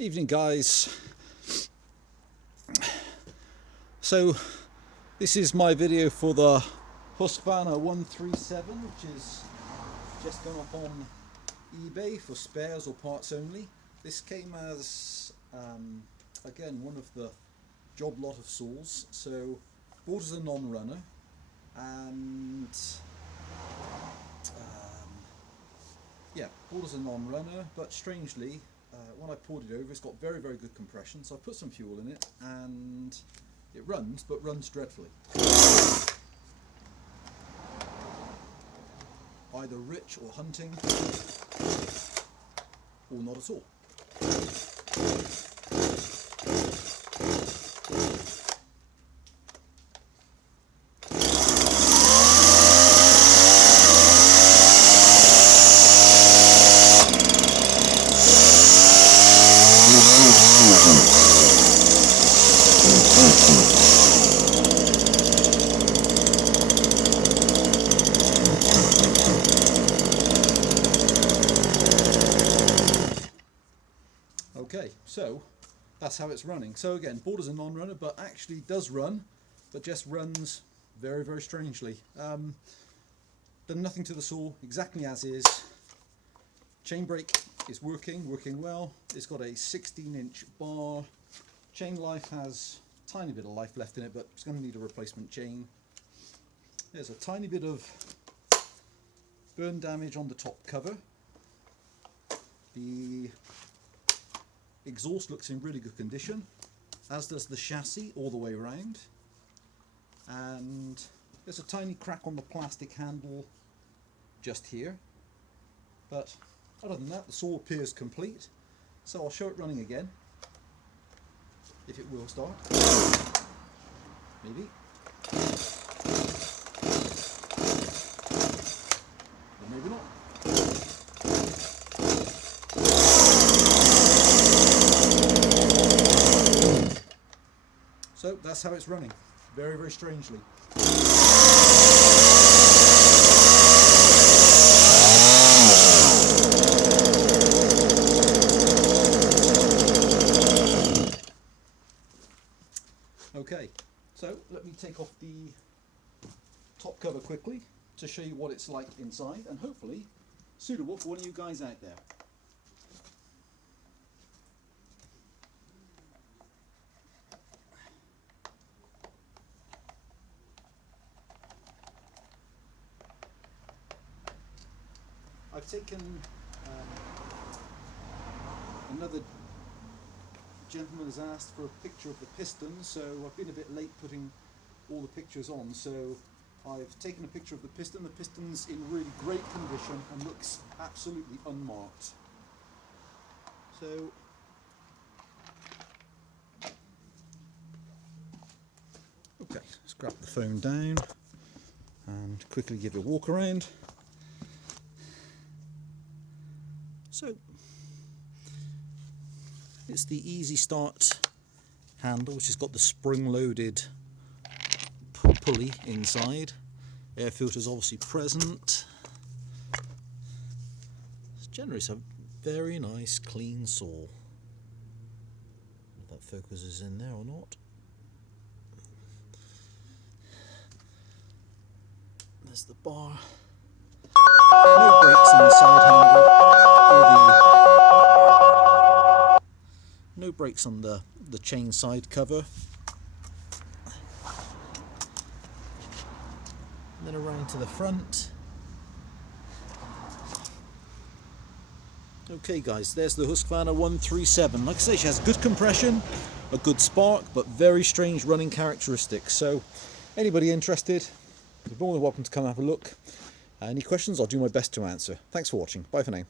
Evening guys. So this is my video for the Husqvarna 137, which is just gone up on eBay for spares or parts only. This came as again one of the job lot of saws, so bought as a non-runner, and yeah, bought as a non-runner, but strangely when I poured it over, it's got very good compression, so I put some fuel in it and it runs, but runs dreadfully. Either rich or hunting, or not at all. Okay, so that's how it's running. So again, bought as a non-runner, but actually does run, but just runs very strangely. Done nothing to the saw, exactly as is. Chain brake is working well. It's got a 16-inch bar. Chain life has a tiny bit of life left in it, but it's going to need a replacement chain. There's a tiny bit of burn damage on the top cover. The exhaust looks in really good condition, as does the chassis all the way around, and there's a tiny crack on the plastic handle just here, but other than that the saw appears complete. So I'll show it running again, if it will start, maybe, or maybe not. So that's how it's running, very strangely. Okay, so let me take off the top cover quickly to show you what it's like inside, and hopefully suitable for one of you guys out there. I've taken another gentleman has asked for a picture of the piston, so I've been a bit late putting all the pictures on, so I've taken a picture of the piston. The piston's in really great condition and looks absolutely unmarked. So okay, let's grab the phone down and quickly give it a walk around. So it's the easy start handle, which has got the spring-loaded pulley inside. Air filter is obviously present. It's generally a very nice clean saw. If that focuses in there or not. There's the bar. No brakes on the side handle. No brakes on the chain side cover. And then around to the front. Okay guys, there's the Husqvarna 137. Like I say, she has good compression, a good spark, but very strange running characteristics. So anybody interested, you're more than welcome to come have a look. Any questions, I'll do my best to answer. Thanks for watching. Bye for now.